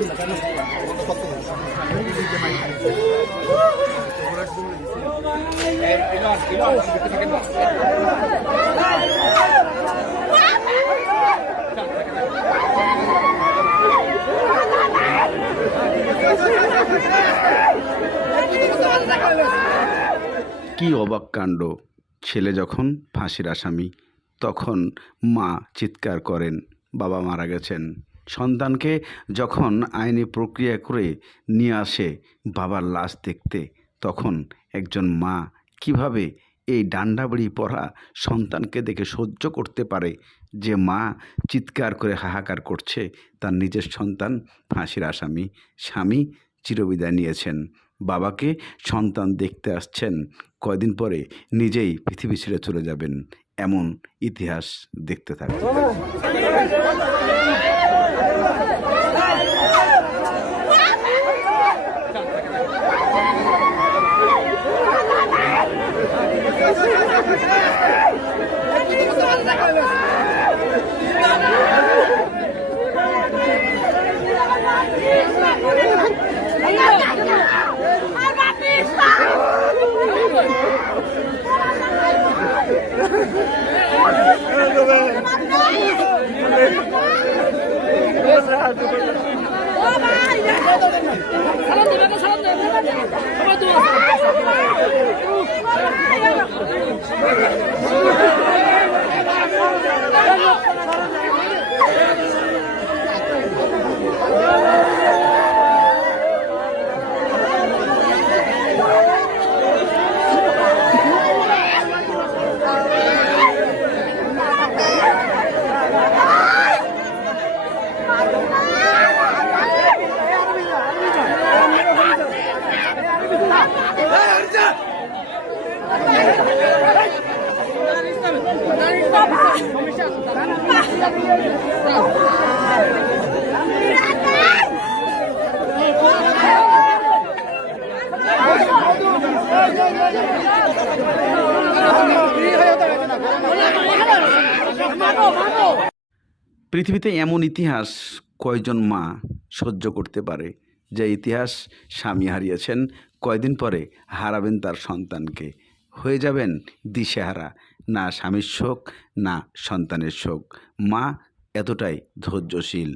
কি অবাক কাণ্ড! ছেলে যখন ফাঁসির আসামি তখন মা চিৎকার করেন বাবা মারা গেছেন। সন্তানকে যখন আইনি প্রক্রিয়া করে নিয়ে আসে বাবার লাশ দেখতে, তখন একজন মা কিভাবে এই ডান্ডাবাড়ি পড়া সন্তানকে দেখে সহ্য করতে পারে যে মা চিৎকার করে হাহাকার করছে তার নিজের সন্তান ফাঁসির আসামি, স্বামী চিরবিদায় নিয়েছেন, বাবাকে সন্তান দেখতে আসছেন, কয়দিন পরে নিজেই পৃথিবী ছেড়ে চলে যাবেন, এমন ইতিহাস দেখতে থাকতে থাকি। পৃথিবীতে এমন ইতিহাস কয়জন মা সহ্য করতে পারে, যে ইতিহাস স্বামী হারিয়েছেন, কয়দিন পরে হারাবেন তার সন্তানকে, হয়ে যাবেন দিশেহারা, না স্বামীর শোক না সন্তানের শোক। মা এতটাই ধৈর্যশীল।